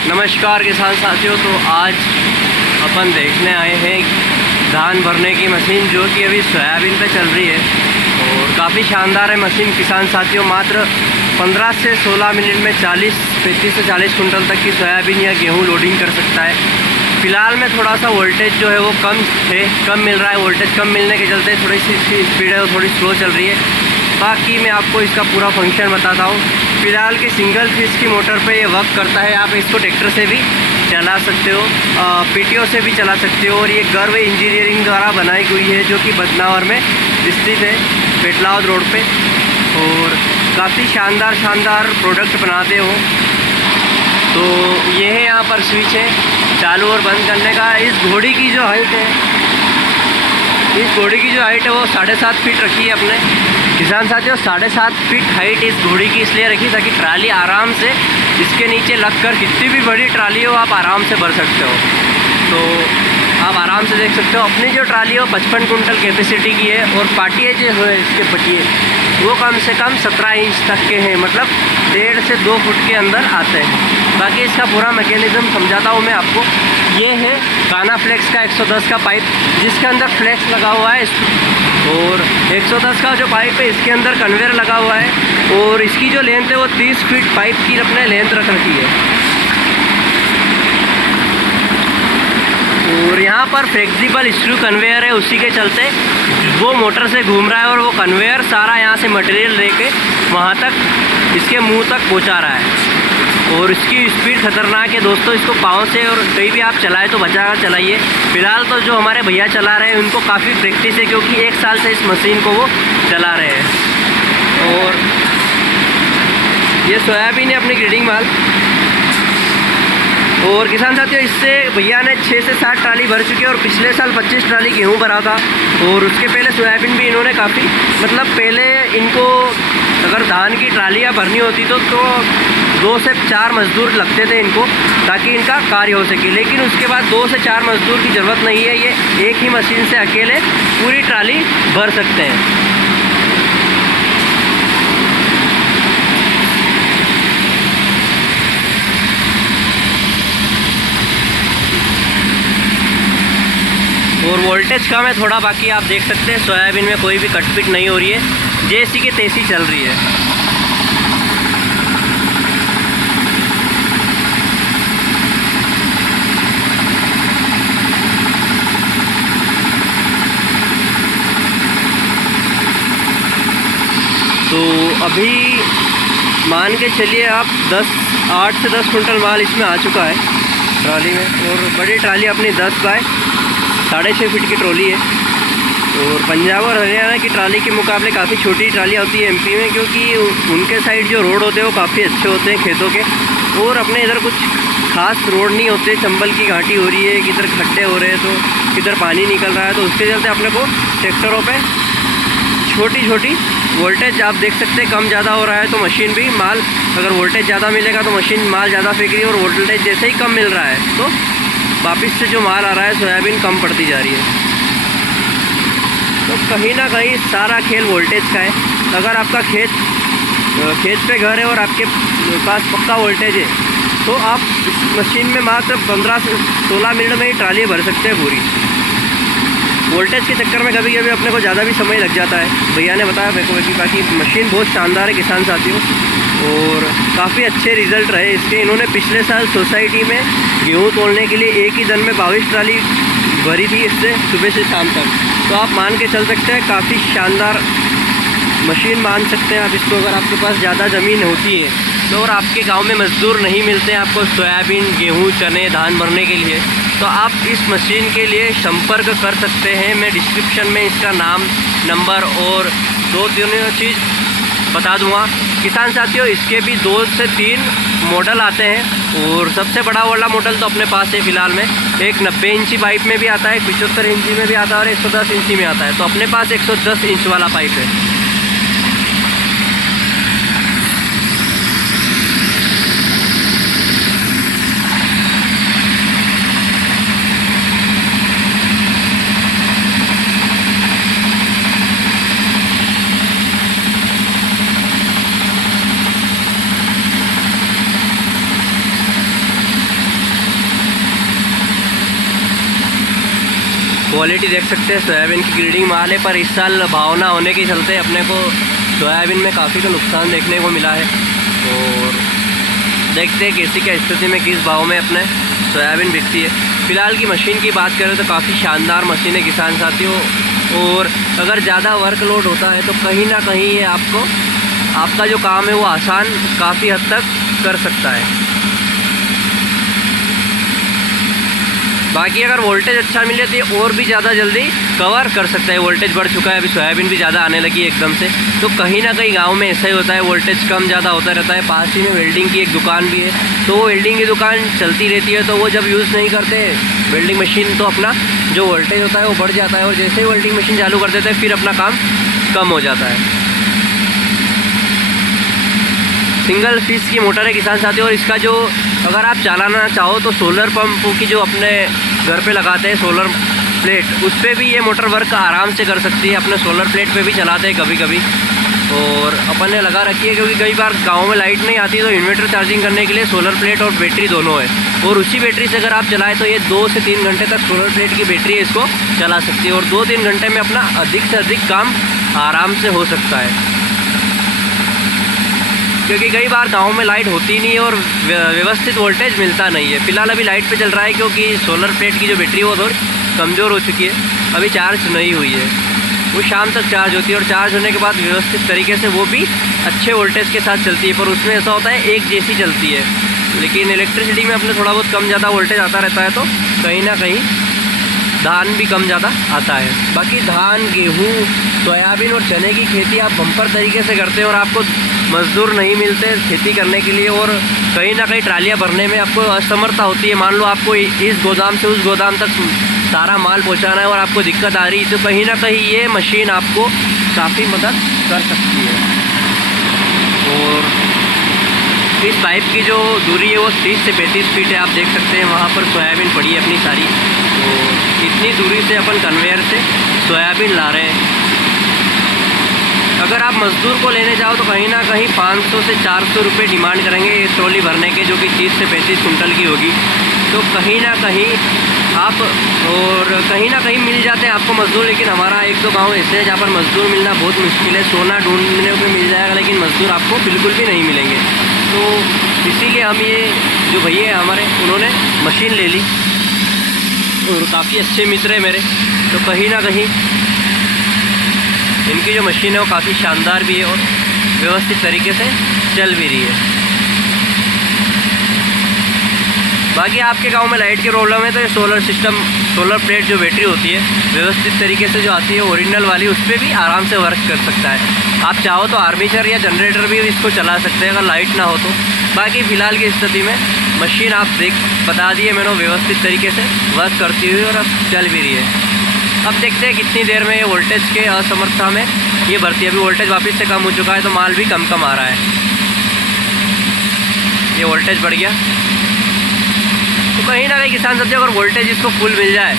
नमस्कार किसान साथियों। तो आज अपन देखने आए हैं धान भरने की मशीन जो कि अभी सोयाबीन पे चल रही है और काफ़ी शानदार है मशीन किसान साथियों। मात्र 15 से 16 मिनट में 35 से 40 कुंटल तक की सोयाबीन या गेहूं लोडिंग कर सकता है। फ़िलहाल में थोड़ा सा वोल्टेज जो है वो कम मिल रहा है। वोल्टेज कम मिलने के चलते थोड़ी सी इसकी स्पीड है वो थोड़ी स्लो चल रही है। बाकी मैं आपको इसका पूरा फंक्शन बताता हूँ। फ़िलहाल की सिंगल फेज की मोटर पे ये वर्क करता है। आप इसको ट्रैक्टर से भी चला सकते हो, पीटीओ से भी चला सकते हो। और ये गर्व इंजीनियरिंग द्वारा बनाई हुई है जो कि बदनावर में स्थित है, पेटलावद रोड पे। और काफ़ी शानदार प्रोडक्ट बनाते हो। तो ये है यहाँ पर स्विच है चालू और बंद करने का। इस घोड़ी की जो हाइट है वो 7.5 फीट रखी है अपने किसान साथियों। 7.5 फीट हाइट इस घोड़ी की इसलिए रखी ताकि ट्राली आराम से इसके नीचे लगकर कितनी भी बड़ी ट्राली हो आप आराम से भर सकते हो। तो आप आराम से देख सकते हो अपनी जो ट्राली हो 55 कुंटल कैपेसिटी की है। और पाटिए जो है इसके पटिए वो कम से कम 17 इंच तक के हैं, मतलब 1.5 से 2 फुट के अंदर आते हैं। बाकी इसका पूरा मैकेनिज़्म समझाता हूँ मैं आपको। ये है काना फ्लेक्स का 110 का पाइप जिसके अंदर फ्लेक्स लगा हुआ है। और 110 का जो पाइप है इसके अंदर कन्वेयर लगा हुआ है। और इसकी जो लेंथ है वो 30 फीट पाइप की अपने लेंथ रख रखी है। और यहाँ पर फ्लेक्सिबल स्क्रू कन्वेयर है, उसी के चलते वो मोटर से घूम रहा है और वो कन्वेयर सारा यहाँ से मटेरियल लेके वहाँ तक इसके मुंह तक पहुँचा रहा है। और इसकी स्पीड खतरनाक है दोस्तों। इसको पाँव से और कहीं भी आप चलाएं तो बचाकर चलाइए। फ़िलहाल तो जो हमारे भैया चला रहे हैं उनको काफ़ी प्रैक्टिस है क्योंकि 1 साल से इस मशीन को वो चला रहे हैं। और ये सोयाबीन है अपनी ग्रेडिंग माल। और किसान साथियों इससे भैया ने 6 से 7 ट्राली भर चुकी है और पिछले साल 25 ट्राली गेहूँ भरा था। और उसके पहले सोयाबीन भी इन्होंने काफ़ी, मतलब पहले इनको अगर धान की ट्रालियाँ भरनी होती तो 2 से 4 मज़दूर लगते थे इनको ताकि इनका कार्य हो सके। लेकिन उसके बाद 2 से 4 मज़दूर की ज़रूरत नहीं है। ये एक ही मशीन से अकेले पूरी ट्राली भर सकते हैं। और वोल्टेज कम है थोड़ा, बाकी आप देख सकते हैं सोयाबीन में कोई भी कटपिट नहीं हो रही है, जैसी की तैसी चल रही है। तो अभी मान के चलिए आप 8 से 10 कुंटल माल इसमें आ चुका है ट्राली में। और बड़ी ट्राली अपनी 10 बाय 6.5 फीट की ट्रॉली है। और पंजाब और हरियाणा की ट्राली के मुकाबले काफ़ी छोटी ट्रालियाँ होती है एमपी में, क्योंकि उनके साइड जो रोड होते हैं वो काफ़ी अच्छे होते हैं खेतों के। और अपने इधर कुछ खास रोड नहीं होते। चंबल की घाटी हो रही है, किधर खड्डे हो रहे हैं तो किधर पानी निकल रहा है। तो उसके चलते अपने को ट्रैक्टरों पे छोटी वोल्टेज आप देख सकते हैं कम ज़्यादा हो रहा है तो मशीन भी माल, अगर वोल्टेज ज़्यादा मिलेगा तो मशीन माल ज़्यादा फेंक रही है। और वोल्टेज जैसे ही कम मिल रहा है तो वापस से जो माल आ रहा है सोयाबीन कम पड़ती जा रही है। तो कहीं ना कहीं सारा खेल वोल्टेज का है। अगर आपका खेत पे घर है और आपके पास पक्का वोल्टेज है तो आप इस मशीन में मात्र 15 से 16 मिनट में ही ट्राली भर सकते हैं पूरी। वोल्टेज के चक्कर में कभी कभी अपने को ज़्यादा भी समय लग जाता है। भैया ने बताया मेरे को कि बाकी मशीन बहुत शानदार है किसान साथियों। और काफ़ी अच्छे रिज़ल्ट रहे इसके। इन्होंने पिछले साल सोसाइटी में गेहूँ तोड़ने के लिए एक ही दिन में 22 ट्राली भरी थी इससे सुबह से शाम तक। तो आप मान के चल सकते हैं काफ़ी शानदार मशीन मान सकते हैं आप इसको। अगर आपके पास ज़्यादा ज़मीन होती है तो और आपके गांव में मज़दूर नहीं मिलते हैं आपको सोयाबीन, गेहूं, चने, धान भरने के लिए, तो आप इस मशीन के लिए संपर्क कर सकते हैं। मैं डिस्क्रिप्शन में इसका नाम, नंबर और 2-3 चीज़ बता दूंगा। किसान साथियों इसके भी 2 से 3 मॉडल आते हैं। और सबसे बड़ा वाला मॉडल तो अपने पास है फ़िलहाल में। एक 90 इंची पाइप में भी आता है, 75 इंची में भी आता है और 110 इंची में आता है। तो अपने पास 110 इंच वाला पाइप है। क्वालिटी देख सकते हैं, सोयाबीन की ग्रेडिंग माल है, पर इस साल भाव ना होने के चलते अपने को सोयाबीन में काफ़ी तो नुकसान देखने को मिला है। और देखते हैं कैसी क्या स्थिति में किस भाव में अपने सोयाबीन बिकती है। फ़िलहाल की मशीन की बात करें तो काफ़ी शानदार मशीन है किसान साथियों। और अगर ज़्यादा वर्कलोड होता है तो कहीं ना कहीं ये आपको आपका जो काम है वो आसान काफ़ी हद तक कर सकता है। बाकी अगर वोल्टेज अच्छा मिले तो ये और भी ज़्यादा जल्दी कवर कर सकता है। वोल्टेज बढ़ चुका है, अभी सोयाबीन भी ज़्यादा आने लगी है एकदम से, तो कहीं ना कहीं गांव में ऐसा ही होता है, वोल्टेज कम ज़्यादा होता रहता है। पास ही में वेल्डिंग की एक दुकान भी है, तो वो वेल्डिंग की दुकान चलती रहती है, तो वो जब यूज़ नहीं करते वेल्डिंग मशीन तो अपना जो वोल्टेज होता है वो बढ़ जाता है, और जैसे ही वेल्डिंग मशीन चालू कर देते हैं फिर अपना काम कम हो जाता है। सिंगल फेस की मोटर है किसान साथियों। और इसका जो अगर आप चलाना चाहो तो सोलर पंप की जो अपने घर पे लगाते हैं सोलर प्लेट, उस पर भी ये मोटर वर्क आराम से कर सकती है। अपने सोलर प्लेट पे भी चलाते हैं कभी कभी, और अपन ने लगा रखी है क्योंकि कई बार गांव में लाइट नहीं आती, तो इन्वर्टर चार्जिंग करने के लिए सोलर प्लेट और बैटरी दोनों है। और उसी बैटरी से अगर आप चलाएं तो ये 2 से 3 घंटे तक सोलर प्लेट की बैटरी है इसको चला सकती है, और 2-3 घंटे में अपना अधिक से अधिक काम आराम से हो सकता है। क्योंकि कई बार गांव में लाइट होती नहीं है और व्यवस्थित वोल्टेज मिलता नहीं है। फ़िलहाल अभी लाइट पे चल रहा है क्योंकि सोलर प्लेट की जो बैटरी है वो थोड़ी कमज़ोर हो चुकी है, अभी चार्ज नहीं हुई है। वो शाम तक चार्ज होती है, और चार्ज होने के बाद व्यवस्थित तरीके से वो भी अच्छे वोल्टेज के साथ चलती है। पर उसमें ऐसा होता है एक जैसी चलती है, लेकिन इलेक्ट्रिसिटी में अपने थोड़ा बहुत कम ज़्यादा वोल्टेज आता रहता है, तो कहीं ना कहीं धान भी कम ज़्यादा आता है। बाकी धान, गेहूँ, सोयाबीन और चने की खेती आप बम्पर तरीके से करते हैं, और आपको मज़दूर नहीं मिलते खेती करने के लिए, और कहीं ना कहीं ट्रालियाँ भरने में आपको असमर्थता होती है। मान लो आपको इस गोदाम से उस गोदाम तक सारा माल पहुंचाना है और आपको दिक्कत आ रही है, तो कहीं ना कहीं ये मशीन आपको काफ़ी मदद कर सकती है। और इस पाइप की जो दूरी है वो 30 से 35 फीट है। आप देख सकते हैं वहाँ पर सोयाबीन पड़ी है अपनी सारी, तो इतनी दूरी से अपन कन्वेयर से सोयाबीन ला रहे हैं। अगर आप मज़दूर को लेने जाओ तो कहीं ना कहीं 500 से 400 रुपये डिमांड करेंगे इस ट्रॉली भरने के, जो कि 30 से 35 कुंटल की होगी। तो कहीं ना कहीं आप और कहीं ना कहीं मिल जाते हैं आपको मज़दूर, लेकिन हमारा एक दो गांव ऐसे है जहाँ पर मज़दूर मिलना बहुत मुश्किल है। सोना ढूंढने पे मिल जाएगा, लेकिन मज़दूर आपको बिल्कुल भी नहीं मिलेंगे। तो इसीलिए हम ये जो भैया हैं हमारे, उन्होंने मशीन ले ली, और काफ़ी अच्छे मित्र हैं मेरे, तो कहीं ना कहीं इनकी जो मशीन है वो काफ़ी शानदार भी है और व्यवस्थित तरीके से चल भी रही है। बाकी आपके गांव में लाइट की प्रॉब्लम है तो ये सोलर सिस्टम, सोलर प्लेट जो बैटरी होती है व्यवस्थित तरीके से जो आती है ओरिजिनल वाली, उस पर भी आराम से वर्क कर सकता है। आप चाहो तो आर्मीचर या जनरेटर भी इसको चला सकते हैं अगर लाइट ना हो तो। बाकी फ़िलहाल की स्थिति में मशीन आप बता दिए मैंने, व्यवस्थित तरीके से वर्क करती हुई और अब चल भी रही है। अब देखते हैं कितनी देर में ये वोल्टेज के असमर्थता में ये भरती है। अभी वोल्टेज वापस से कम हो चुका है तो माल भी कम कम आ रहा है। ये वोल्टेज बढ़ गया, तो कहीं ना कहीं किसान साथियों अगर वोल्टेज इसको फुल मिल जाए,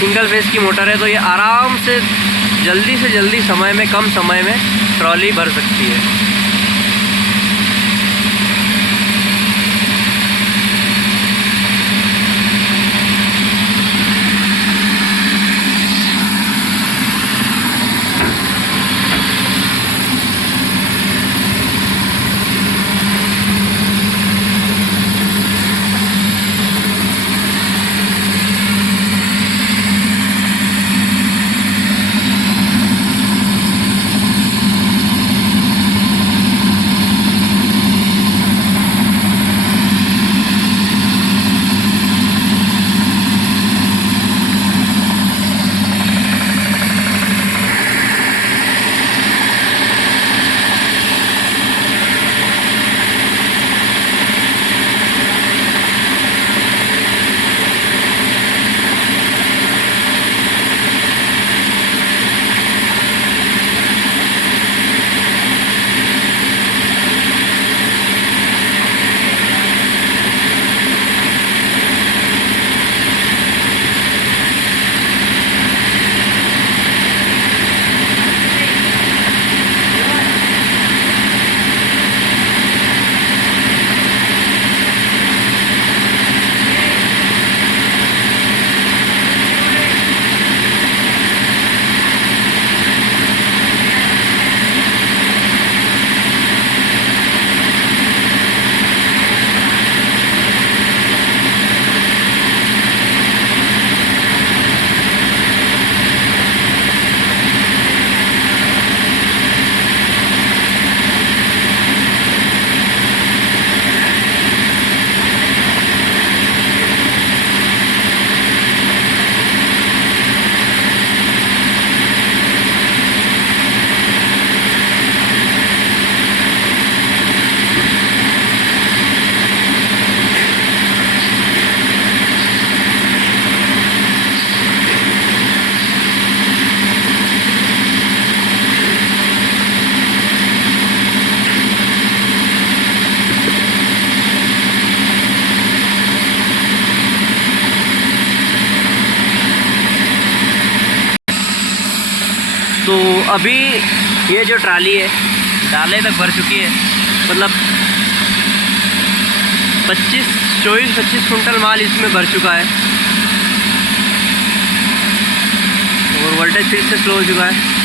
सिंगल फेस की मोटर है, तो ये आराम से जल्दी समय में, कम समय में ट्रॉली भर सकती है। तो अभी ये जो ट्राली है डाले तक भर चुकी है, मतलब 24-25 कुंटल माल इसमें भर चुका है। और वोल्टेज फिर से स्लो हो चुका है।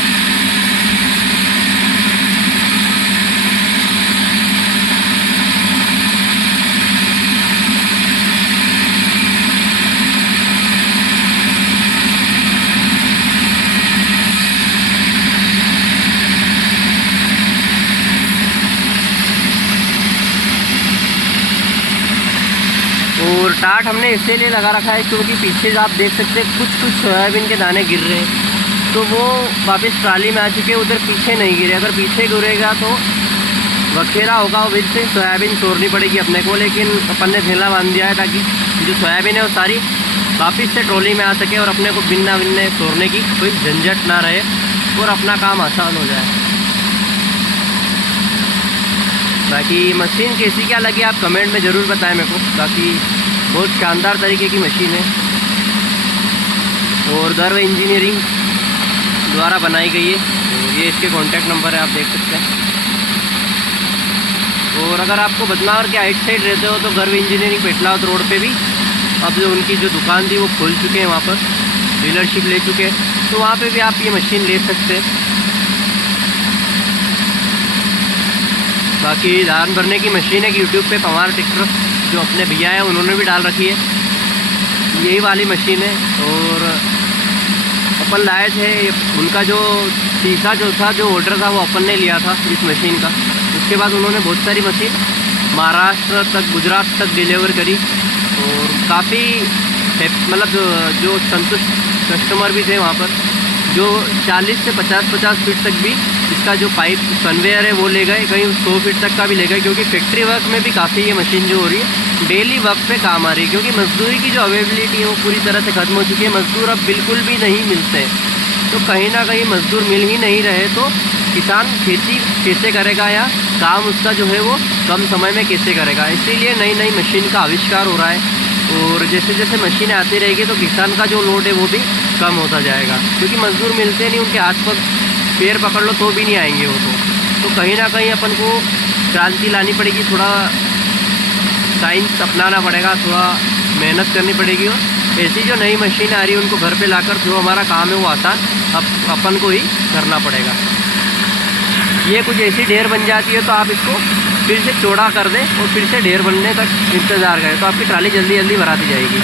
और टाट हमने इसीलिए लगा रखा है क्योंकि पीछे आप देख सकते हैं कुछ सोयाबीन के दाने गिर रहे हैं, तो वो वापस ट्राली में आ चुके हैं, उधर पीछे नहीं गिरे। अगर पीछे गिरेगा तो बखेरा होगा और फिर से सोयाबीन छोड़नी पड़ेगी अपने को, लेकिन अपन ने थैला बांध दिया है ताकि जो सोयाबीन है वो सारी वापस से ट्रॉली में आ सके और अपने को बिन्ना छोड़ने की कोई झंझट ना रहे और अपना काम आसान हो जाए। बाकी मशीन कैसी क्या लगी आप कमेंट में ज़रूर बताएं मेरे को। बाकी बहुत शानदार तरीके की मशीन है और गर्व इंजीनियरिंग द्वारा बनाई गई है। और ये इसके कॉन्टैक्ट नंबर है, आप देख सकते हैं। और अगर आपको बदलावर के आइट साइड रहते हो तो गर्व इंजीनियरिंग पेटलावत रोड पे भी अब जो उनकी जो दुकान थी वो खोल चुके हैं, वहाँ पर डीलरशिप ले चुके हैं, तो वहाँ पे भी आप ये मशीन ले सकते हैं। बाकी धान भरने की मशीन है कि यूट्यूब पे पवार ट्रैक्टर जो अपने भैया हैं उन्होंने भी डाल रखी है, यही वाली मशीन है। और अपन लाए थे, उनका जो शीशा जो था, जो ऑर्डर था वो अपन ने लिया था इस मशीन का। उसके बाद उन्होंने बहुत सारी मशीन महाराष्ट्र तक, गुजरात तक डिलीवर करी और काफ़ी मतलब जो संतुष्ट कस्टमर भी थे वहाँ पर, जो 40 से 50 फीट तक भी इसका जो पाइप कन्वेयर है वो ले गए, कहीं 100 फीट तक का भी ले गए, क्योंकि फैक्ट्री वर्क में भी काफ़ी ये मशीन जो हो रही है डेली वर्क पे काम आ रही है, क्योंकि मजदूरी की जो अवेलेबिलिटी है वो पूरी तरह से ख़त्म हो चुकी है। मजदूर अब बिल्कुल भी नहीं मिलते हैं, तो कहीं ना कहीं मजदूर मिल ही नहीं रहे तो किसान खेती कैसे करेगा या काम उसका जो है वो कम समय में कैसे करेगा। इसीलिए नई नई मशीन का आविष्कार हो रहा है और जैसे जैसे मशीनें आती रहेगी तो किसान का जो लोड है वो भी कम होता जाएगा, क्योंकि मजदूर मिलते नहीं, उनके हाथ पर पैर पकड़ लो तो भी नहीं आएंगे वो। तो कहीं ना कहीं अपन को क्रांति लानी पड़ेगी, थोड़ा साइंस अपनाना पड़ेगा, थोड़ा मेहनत करनी पड़ेगी और ऐसी जो नई मशीन आ रही है उनको घर पे लाकर जो हमारा काम है वो आसान अपन को ही करना पड़ेगा। ये कुछ ऐसी ढेर बन जाती है तो आप इसको फिर से चौड़ा कर दें और फिर से ढेर बनने तक इंतज़ार करें, तो आपकी ट्राली जल्दी जल्दी भराती जाएगी।